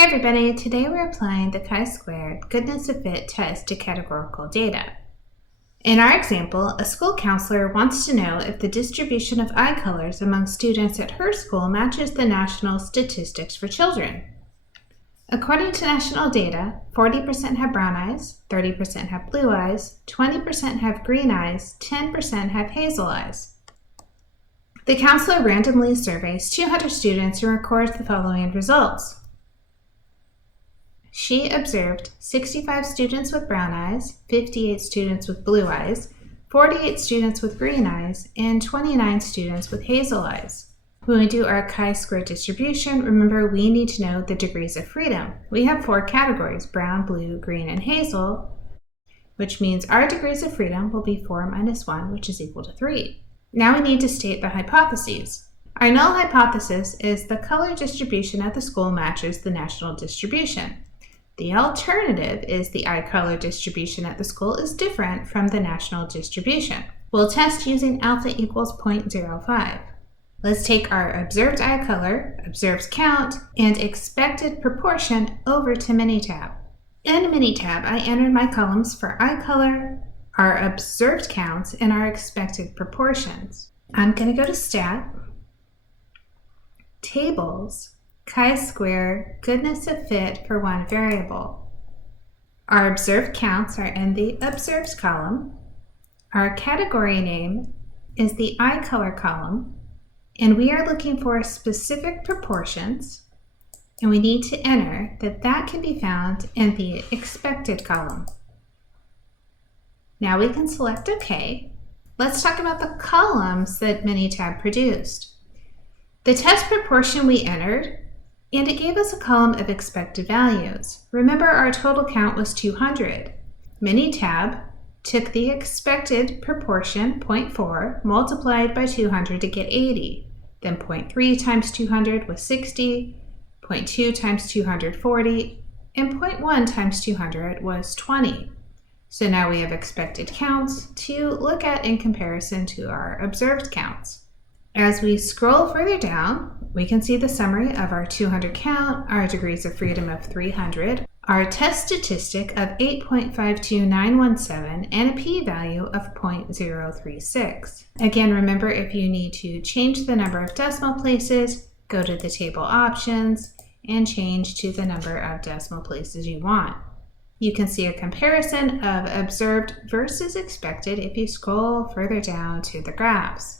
Hi everybody, today we're applying the chi-squared goodness of fit test to categorical data. In our example, a school counselor wants to know if the distribution of eye colors among students at her school matches the national statistics for children. According to national data, 40% have brown eyes, 30% have blue eyes, 20% have green eyes, 10% have hazel eyes. The counselor randomly surveys 200 students and records the following results. She observed 65 students with brown eyes, 58 students with blue eyes, 48 students with green eyes, and 29 students with hazel eyes. When we do our chi-square distribution, remember we need to know the degrees of freedom. We have 4 categories, brown, blue, green, and hazel, which means our degrees of freedom will be 4 minus 1, which is equal to 3. Now we need to state the hypotheses. Our null hypothesis is the color distribution at the school matches the national distribution. The alternative is the eye color distribution at the school is different from the national distribution. We'll test using alpha equals 0.05. Let's take our observed eye color, observed count, and expected proportion over to Minitab. In Minitab, I entered my columns for eye color, our observed counts, and our expected proportions. I'm going to go to Stat, Tables, chi-square, goodness of fit for one variable. Our observed counts are in the observed column. Our category name is the eye color column, and we are looking for specific proportions, and we need to enter that can be found in the expected column. Now we can select OK. Let's talk about the columns that Minitab produced. The test proportion we entered, and it gave us a column of expected values. Remember, our total count was 200. Minitab took the expected proportion, 0.4, multiplied by 200 to get 80. Then 0.3 times 200 was 60, 0.2 times 200, 40, and 0.1 times 200 was 20. So now we have expected counts to look at in comparison to our observed counts. As we scroll further down, we can see the summary of our 200 count, our degrees of freedom of 300, our test statistic of 8.52917, and a p-value of 0.036. Again, remember, if you need to change the number of decimal places, go to the table options and change to the number of decimal places you want. You can see a comparison of observed versus expected if you scroll further down to the graphs.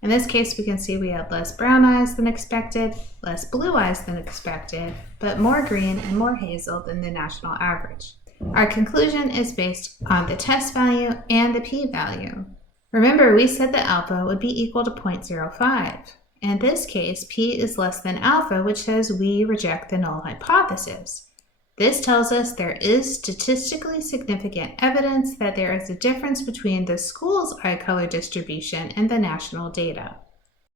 In this case, we can see we had less brown eyes than expected, less blue eyes than expected, but more green and more hazel than the national average. Our conclusion is based on the test value and the p-value. Remember, we said that alpha would be equal to 0.05. In this case, p is less than alpha, which says we reject the null hypothesis. This tells us there is statistically significant evidence that there is a difference between the school's eye color distribution and the national data.